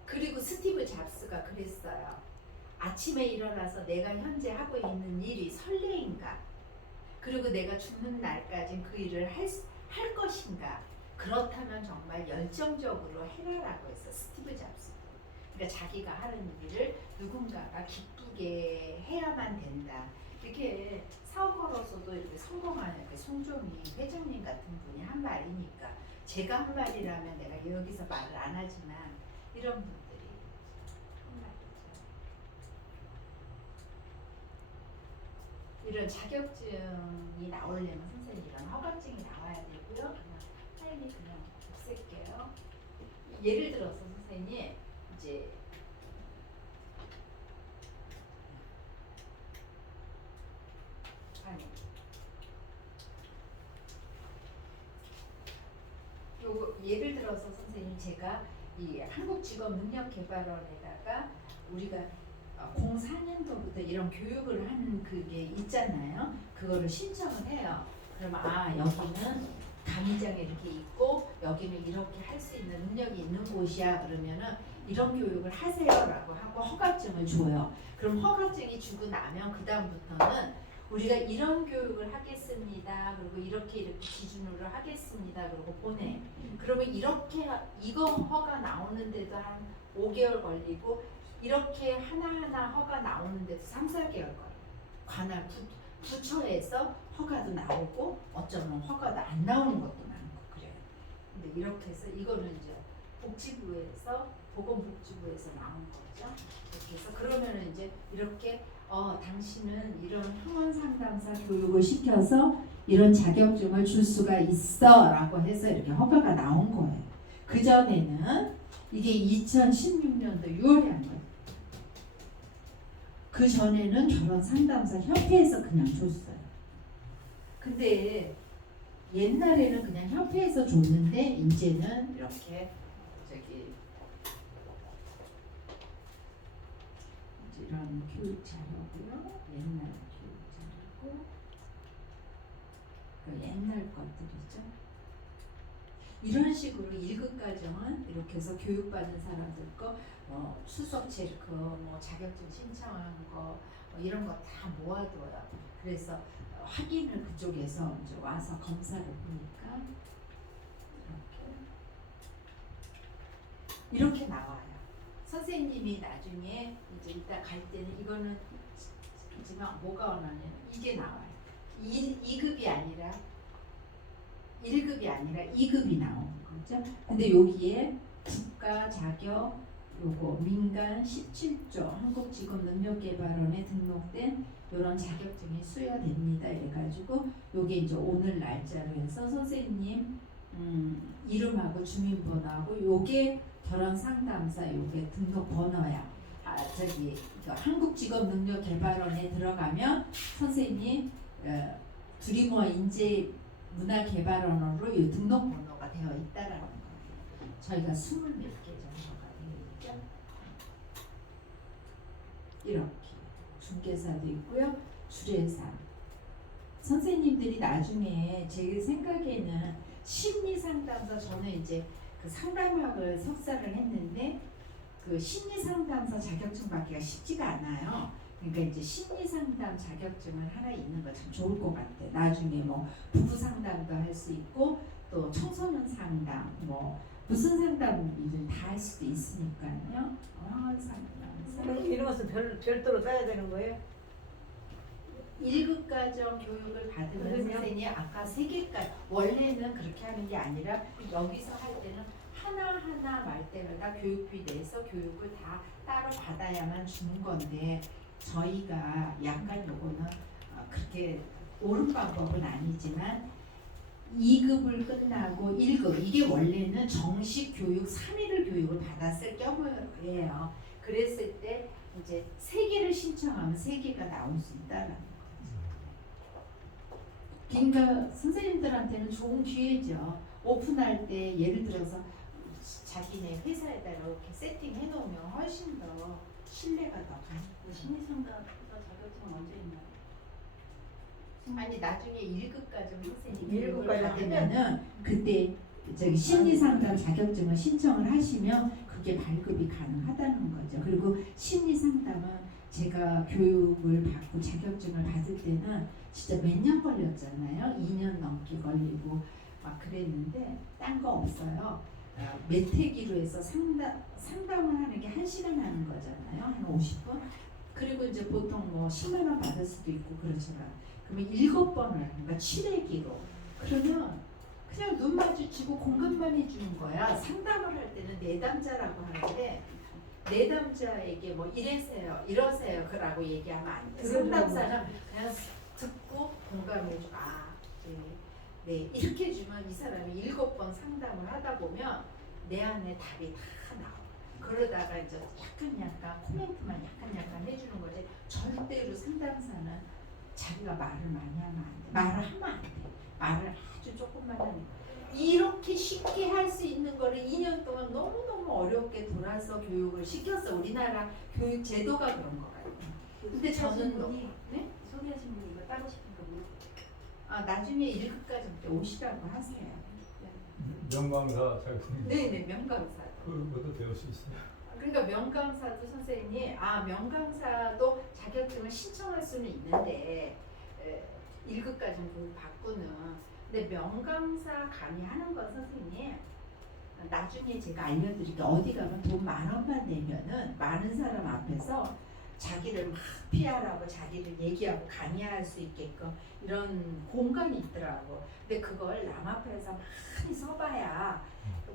그리고 스티브 잡스가 그랬어요. 아침에 일어나서 내가 현재 하고 있는 일이 설레인가 그리고 내가 죽는 날까지 그 일을 할 것인가 그렇다면 정말 열정적으로 해라라고 했어. 스티브 잡스. 그러니까 자기가 하는 일을 누군가가 기쁘게 해야만 된다. 이렇게 사업으로서도 이렇게 성공하는 그 송정희 회장님 같은 분이 한 말이니까 제가 한 말이라면 내가 여기서 말을 안 하지만 이런 분들이 한 말이죠. 이런 자격증이 나오려면 선생님 이런 허가증이 나와야 되고요. 그냥 파일이 그냥 없앨게요. 예를 들어서 선생님 이제 요거 예를 들어서 선생님 제가 이 한국직업능력개발원에다가 우리가 04년도부터 이런 교육을 하는 그게 있잖아요. 그거를 신청을 해요. 그럼 여기는 강의장에 이렇게 있고 여기는 이렇게 할 수 있는 능력이 있는 곳이야. 그러면은 이런 교육을 하세요라고 하고 허가증을 줘요. 그럼 허가증이 주고 나면 그 다음부터는 우리가 이런 교육을 하겠습니다. 그리고 이렇게 기준으로 하겠습니다. 그리고 보내. 그러면 이렇게 이거 허가 나오는데도 한 5개월 걸리고 이렇게 하나하나 허가 나오는데도 3, 4개월 걸려요. 관할 부처에서 허가도 나오고 어쩌면 허가도 안 나오는 것도 많고 그래요. 근데 이렇게 해서 이거는 이제 복지부에서 보건복지부에서 나온 거죠. 이렇게 해서 그러면은 이제 이렇게 당신은 이런 항원 상담사 교육을 시켜서 이런 자격증을 줄 수가 있어 라고 해서 이렇게 허가가 나온 거예요. 그전에는 이게 2016년도 6월에 한 거예요. 그 전에는 결혼 상담사 협회에서 그냥 줬어요. 근데 옛날에는 그냥 협회에서 줬는데 이제는 이렇게 이런 교육 자료고요. 옛날 교육 자료고 그 옛날 것들이죠. 이런 식으로 1급 과정은 이렇게 해서 교육받은 사람들 거 수석 체크, 뭐 자격증 신청한 거 이런 거 다 모아둬요. 그래서 확인을 그쪽에서 이제 와서 검사를 보니까 이렇게 나와요. 선생님이 나중에 이제 이따 갈 때는 이거는 하지만 뭐가 원하냐면 이게 나와요. 2급이 아니라 1급이 아니라 2급이 나오는 거죠. 근데 여기에 국가 자격 요거 민간 17조 한국직업능력개발원에 등록된 이런 자격증이 수여됩니다. 이래가지고 요게 이제 오늘 날짜로 해서 선생님 이름하고 주민번호하고 요게 결혼 상담사 요게 등록 번호야. 저기 한국직업능력개발원에 들어가면 선생님 두리모 인재문화개발원으로 이 등록번호가 되어 있다라는 거예요. 저희가 20몇 개 정도가 되어 있죠. 이렇게 중개사도 있고요. 주례사. 선생님들이 나중에 제 생각에는 심리상담사, 저는 이제 그 상담학을 석사를 했는데 그 심리상담사 자격증 받기가 쉽지가 않아요. 그러니까 이제 심리상담 자격증을 하나 있는 거 참 좋을 것 같아. 나중에 뭐 부부 상담도 할 수 있고 또 청소년 상담, 뭐 무슨 상담이든 다 할 수도 있으니까요. 그럼 이런 것은 별도로 따야 되는 거예요? 1급 과정 교육을 받으면 그러면? 선생님이 아까 3개까지 원래는 그렇게 하는 게 아니라 여기서 할 때는 하나하나 말대마다 교육비 내서 교육을 다 따로 받아야만 주는 건데 저희가 약간 요거는 그렇게 옳은 방법은 아니지만 2급을 끝나고 1급 이게 원래는 정식 교육 3일을 교육을 받았을 경우예요. 그랬을 때 이제 3개를 신청하면 3개가 나올 수 있다라는 거죠. 그러니까 선생님들한테는 좋은 기회죠. 오픈할 때 예를 들어서 자기네 회사에다가 이렇게 세팅해 놓으면 훨씬 더 신뢰가 더 가요. 심리상담사 자격증은 언제 있나요? 아니 나중에 1급까지 선생님 1급까지 교육을 받으면은 그때 저기 심리상담 자격증을 신청을 하시면 그게 발급이 가능하다는 거죠. 그리고 심리상담은 제가 교육을 받고 자격증을 받을 때는 진짜 몇 년 걸렸잖아요. 2년 넘게 걸리고 막 그랬는데 딴 거 없어요. 메테기로 해서 상담을 하는 게 1시간 하는 거잖아요. 한 50분. 그리고 이제 보통 뭐 10만 원 받을 수도 있고 그렇잖아요. 그러면 7번을 그러니까 7회기로 그러면 그냥 눈 마주치고 공감만 해주는 거야. 상담을 할 때는 내담자라고 하는데 내담자에게 뭐 이래세요, 이러세요, 그라고 얘기하면 안 돼. 상담사는 그냥 듣고 공감해주고 네, 이렇게 해주면 이 사람이 7번 상담을 하다 보면 내 안에 답이 다 나와. 그러다가 이제 약간 코멘트만 약간 해주는 거지. 절대로 상담사는 자기가 말을 많이 하면 안 돼. 말을 하면 안 돼. 말을 아주 조금만 하는 거야. 이렇게 쉽게 할 수 있는 거를 2년 동안 너무너무 어렵게 돌아서 교육을 시켰어. 우리나라 교육 제도가 그런 거 같아요. 근데 저는 분이 네? 소개하신 분이 이거 따고 싶은가 모르겠어요. 나중에 1급까지 오시라고 하세요. 명강사 자격증. 네네, 명강사. 그것도 배울 수 있어요. 그러니까 명강사도 선생님이 명강사도 자격증을 신청할 수는 있는데 1급까지 교육 받고는 근데 명강사 강의하는 건 선생님 나중에 제가 알려드릴게. 어디 가면 돈 10,000원만 내면은 많은 사람 앞에서 자기를 막 PR하고 자기를 얘기하고 강의할 수 있게끔 이런 공간이 있더라고. 근데 그걸 남 앞에서 많이 서봐야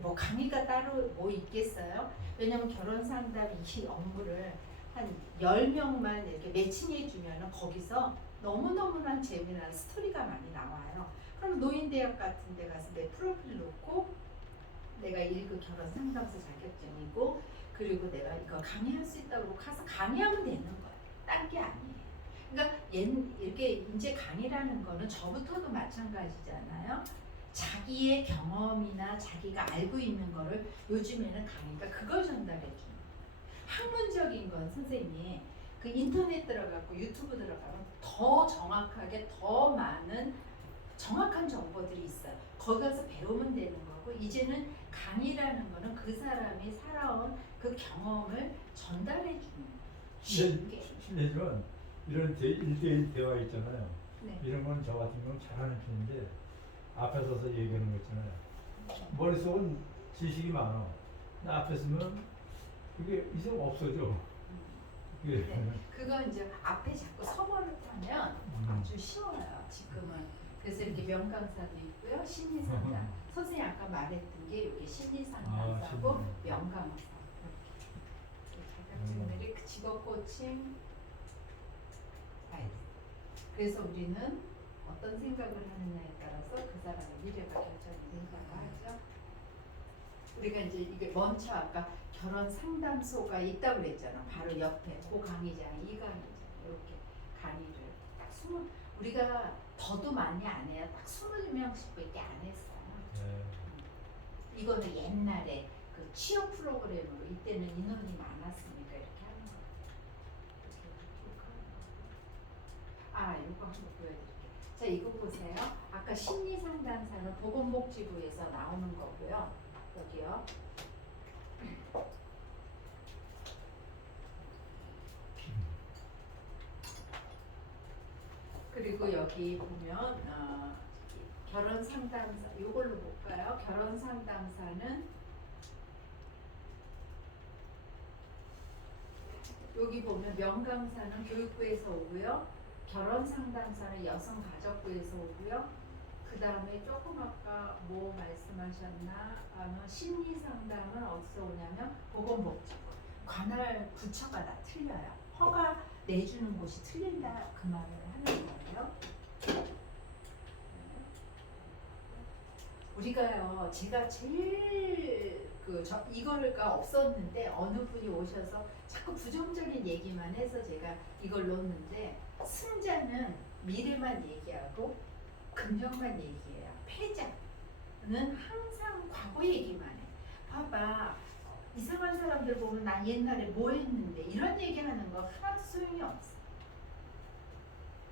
뭐 강의가 따로 뭐 있겠어요? 왜냐면 결혼 상담 이 업무를 한 10명만 이렇게 매칭해 주면은 거기서 너무너무난 재미난 스토리가 많이 나와요. 그럼 노인대학 같은 데 가서 내 프로필 놓고 내가 1급 결혼 상담사 자격증이고 그리고 내가 이거 강의할 수 있다고 가서 강의하면 되는 거야. 딴 게 아니에요. 그러니까 이렇게 이제 강의라는 거는 저부터도 마찬가지잖아요. 자기의 경험이나 자기가 알고 있는 거를 요즘에는 강의가 그걸 전달해 주는 거예요. 학문적인 건 선생님이 그 인터넷 들어가고 유튜브 들어가면 더 정확하게 더 많은 정확한 정보들이 있어요. 거기 가서 배우면 되는 거고 이제는 강의라는 거는 그 사람이 살아온 그 경험을 전달해 주는 거예요. 쉽게. 실례지만 이런 1대1 대화 있잖아요. 네. 이런 건 저 같은 경우는 잘하는 편인데 앞에 서서 얘기하는 거 있잖아요. 머릿속은 지식이 많아. 근데 앞에 서면 그게 이제 없어져. 그게 네. 그거 이제 앞에 자꾸 서버릇하면 아주 쉬워요. 지금은. 그래서 이렇게 명강사도 있고요. 심리상담. 선생님 아까 말했던 게 이게 심리상담사고 심리. 명강사. 이렇게 자격증들이 그 직업 코칭 다 있어요. 그래서 우리는 어떤 생각을 하느냐에 따라서 그 사람의 미래가 결정이 된다고 하죠. 우리가 이제 이게 먼저 아까 결혼 상담소가 있다고 그랬잖아. 바로 옆에 그 강의장이 이 강의장 이렇게 강의를 딱 20 우리가 더도 많이 안 해요. 딱 20명씩밖에 안 했어요. 네. 이거는 옛날에 그 취업 프로그램으로 이때는 인원이 많았으니까 이렇게 하는 거예요. 아, 이거 한번 보여드릴게요. 자, 이거 보세요. 아까 심리상담사는 보건복지부에서 나오는 거고요. 여기요. 그리고 여기 보면 결혼 상담사 이걸로 볼까요? 결혼 상담사는 여기 보면 명강사는 교육부에서 오고요. 결혼 상담사는 여성가족부에서 오고요. 그 다음에 조금 아까 뭐 말씀하셨나? 심리 상담은 어디서 오냐면 보건복지부. 관할 부처가 다 틀려요. 허가 내주는 곳이 틀린다 그 말을 하는 거예요. 우리가요, 제가 제일 이거가 없었는데 어느 분이 오셔서 자꾸 부정적인 얘기만 해서 제가 이걸 놓는데 승자는 미래만 얘기하고 긍정만 얘기해요. 패자는 항상 과거 얘기만 해. 봐봐. 이상한 사람들 보면 난 옛날에 뭐 했는데 이런 얘기하는 거 하나도 소용이 없어.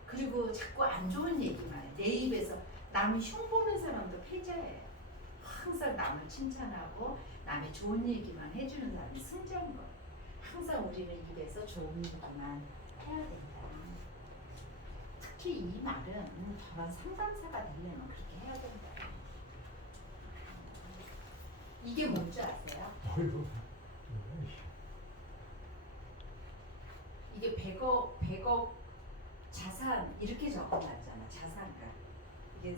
그리고 자꾸 안 좋은 얘기만 해. 내 입에서 남 흉보는 사람도 패자예요. 항상 남을 칭찬하고 남의 좋은 얘기만 해주는 사람이 승자인 거예요. 항상 우리는 입에서 좋은 얘기만 해야 된다. 특히 이 말은 저런 상담사가 되려면 그렇게 해야 된다. 이게 뭔지 아세요? 이게 100억 자산 이렇게 적어놨잖아. 자산가. 이게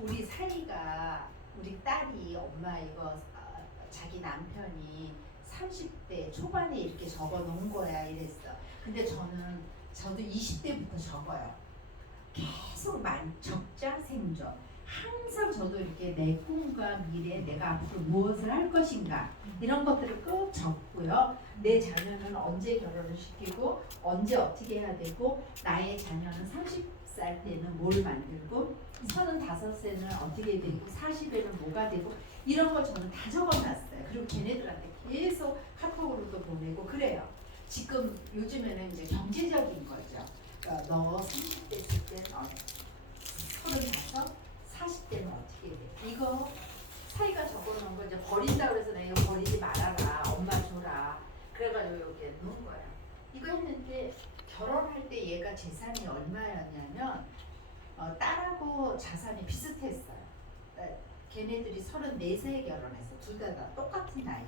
우리 사이가 우리 딸이 엄마 이거 자기 남편이 30대 초반에 이렇게 적어놓은 거야 이랬어. 근데 저도 20대부터 적어요. 계속 적자 생존. 항상 저도 이렇게 내 꿈과 미래, 내가 앞으로 무엇을 할 것인가 이런 것들을 꼭 적고요. 내 자녀는 언제 결혼을 시키고 언제 어떻게 해야 되고 나의 자녀는 30살 때는 뭘 만들고 35세는 어떻게 되고 40에는 뭐가 되고 이런 걸 저는 다 적어놨어요. 그리고 걔네들한테 계속 카톡으로도 보내고 그래요. 지금 요즘에는 이제 경제적인 거죠. 그러니까 너 30대 있을 때는 35, 40대는 어떻게 돼? 이거 사이가 적어놓은 거 이제 버린다 그래서 내가 이거 버리지 말아라. 엄마 줘라. 그래가지고 여기에 놓은 거야. 이거 했는데 결혼할 때 얘가 재산이 얼마였냐면 딸하고 자산이 비슷했어요. 걔네들이 34세에 결혼해서 둘 다 똑같은 나이에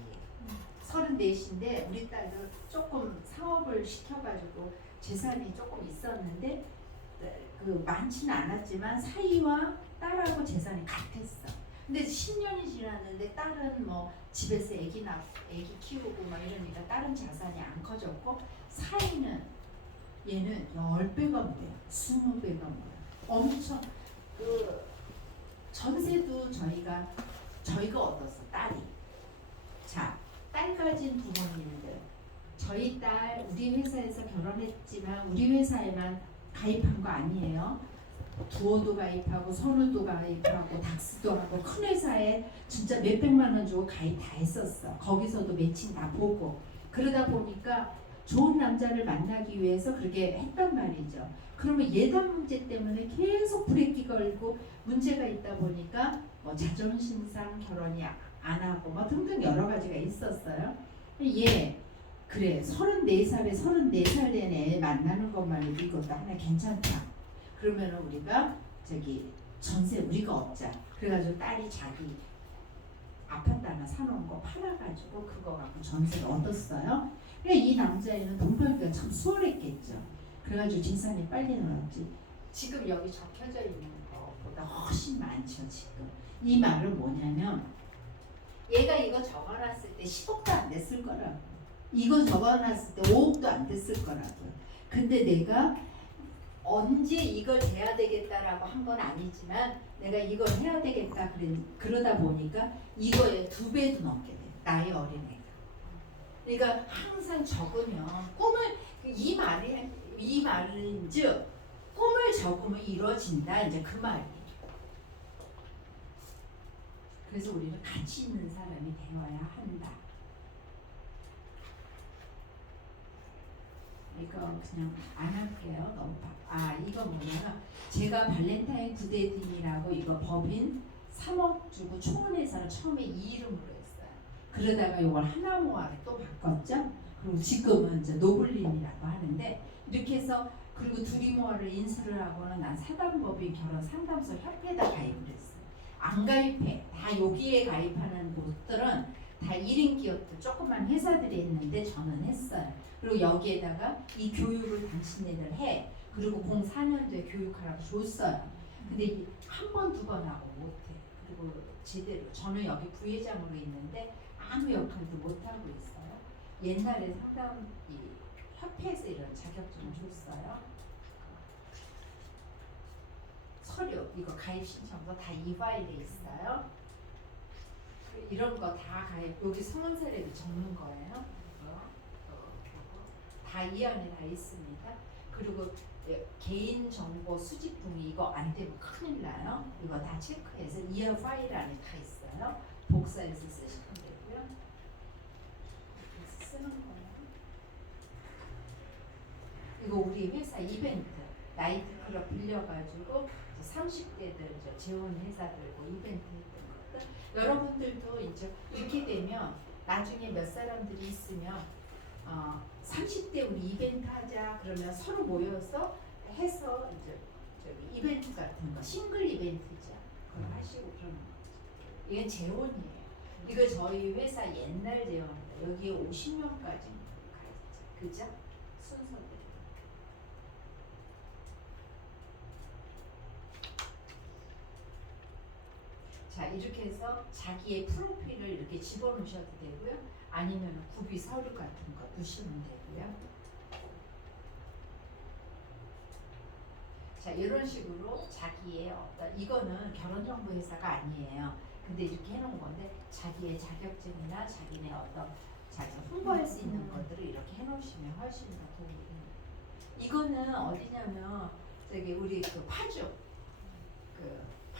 34인데 우리 딸도 조금 사업을 시켜가지고 재산이 조금 있었는데 그 많지는 않았지만 사이와 딸하고 재산이 같았어. 근데 10년이 지났는데 딸은 뭐 집에서 애기 키우고 막 이러니까 딸은 자산이 안 커졌고 사이는 얘는 10배가 뭐야 20배가 뭐야 엄청 그 전세도 저희가 얻었어. 딸이. 자, 딸 가진 부모님들 저희 딸 우리 회사에서 결혼했지만 우리 회사에만 가입한 거 아니에요. 두어도 가입하고 선우도 가입하고 닥스도 하고 큰 회사에 진짜 몇백만 원 주고 가입 다 했었어. 거기서도 매칭 다 보고 그러다 보니까 좋은 남자를 만나기 위해서 그렇게 했단 말이죠. 그러면 예단 문제 때문에 계속 브레이크 걸고 문제가 있다 보니까 뭐 자존심상 결혼이 안 하고 뭐 등등 여러 가지가 있었어요. 얘 그래 34살에 34살 된 애 만나는 것만 해도 이것도 하나 괜찮다. 그러면 우리가 저기 전세 우리가 없자. 그래가지고 딸이 자기 아파트 하나 사놓은 거 팔아가지고 그거 갖고 전세를 얻었어요. 그래 이 남자애는 돈 벌기가 참 수월했겠죠. 그래가지고 재산이 빨리 늘었지. 지금 여기 적혀져 있는 것보다 훨씬 많죠 지금. 이 말은 뭐냐면 얘가 이거 적어놨을 때 10억도 안 됐을 거라고. 이거 적어놨을 때 5억도 안 됐을 거라고. 근데 내가 언제 이걸 해야 되겠다라고 한 건 아니지만 내가 이걸 해야 되겠다 그러다 보니까 이거에 2배도 넘게 돼. 나의 어린애가. 그러니까 항상 적으면 꿈을 이 말은 즉 꿈을 적으면 이루어진다 이제 그 말이에요. 그래서 우리는 가치 있는 사람이 되어야 한다. 이거 그냥 안 할게요. 너무 이거 뭐냐면 제가 발렌타인 구대딘이라고 이거 법인 3억 주고 초원에서는 처음에 이 이름으로 했어요. 그러다가 이걸 하나모아로 또 바꿨죠. 그리고 지금은 이제 노블린이라고 하는데 이렇게 해서 그리고 두리모아를 인수를 하고는 난 사단법인 결혼 상담소 협회에다 가입을 했어요. 안 가입해. 다 여기에 가입하는 곳들은 다 1인 기업들 조그만 회사들이 있는데 저는 했어요. 그리고 여기에다가 이 교육을 당신네들 해. 그리고 04년도에 교육하라고 줬어요. 근데 한 번, 2번 하고 못해. 그리고 제대로 저는 여기 부회장으로 있는데 아무 역할도 못하고 있어요. 옛날에 상담 이 협회에서 이런 자격증을 줬어요. 서류 이거 가입 신청서 다 이 파일에 있어요. 이런 거 다 가입 여기 성원사례도 적는 거예요. 다 이 안에 다 있습니다. 그리고 개인 정보 수집등이 이거 안 되면 큰일 나요. 이거 다 체크해서 이 파일 안에 다 있어요. 복사해서 쓰시면 되고요. 쓰는 거예요. 이거 우리 회사 이벤트 나이트클럽 빌려가지고 30대들 재혼 회사들고 이벤트 했던 것들. 여러분들도 이제 이렇게 되면 나중에 몇 사람들이 있으면 30대 우리 이벤트 하자 그러면 서로 모여서 해서 이제 저기 이벤트 같은 거 싱글 이벤트죠. 그걸 하시고 그러는 거죠. 이게 재혼이에요. 이거 저희 회사 옛날 재혼이다. 여기에 50명까지 가있죠. 그죠? 순서대로. 자 이렇게 해서 자기의 프로필을 이렇게 집어넣으셔도 되고요. 아니면 구비 서류 같은 거 두시면 되고요. 자 이런 식으로 자기의 어떤 이거는 결혼정보회사가 아니에요. 근데 이렇게 해놓은 건데 자기의 자격증이나 자기네 어떤 자기가 홍보할 수 있는 것들을 이렇게 해놓으시면 훨씬 더 도움이 됩니다. 이거는 어디냐면 저기 우리 그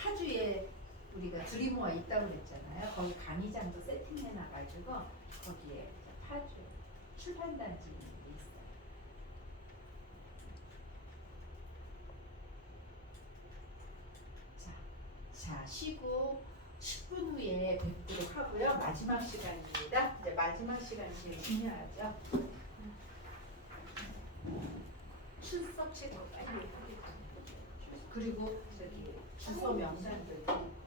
파주에 우리가 드리모아 있다고 그랬잖아요. 거기 강의장도 세팅해놔가지고 거기에 파주 출판단지 있어요. 자 쉬고 10분 후에 뵙도록 하고요. 마지막 시간입니다. 이제 마지막 시간이 제일 중요하죠. 출석 체크 빨리 하겠습니다. 그리고 저기 주소 명단도 있고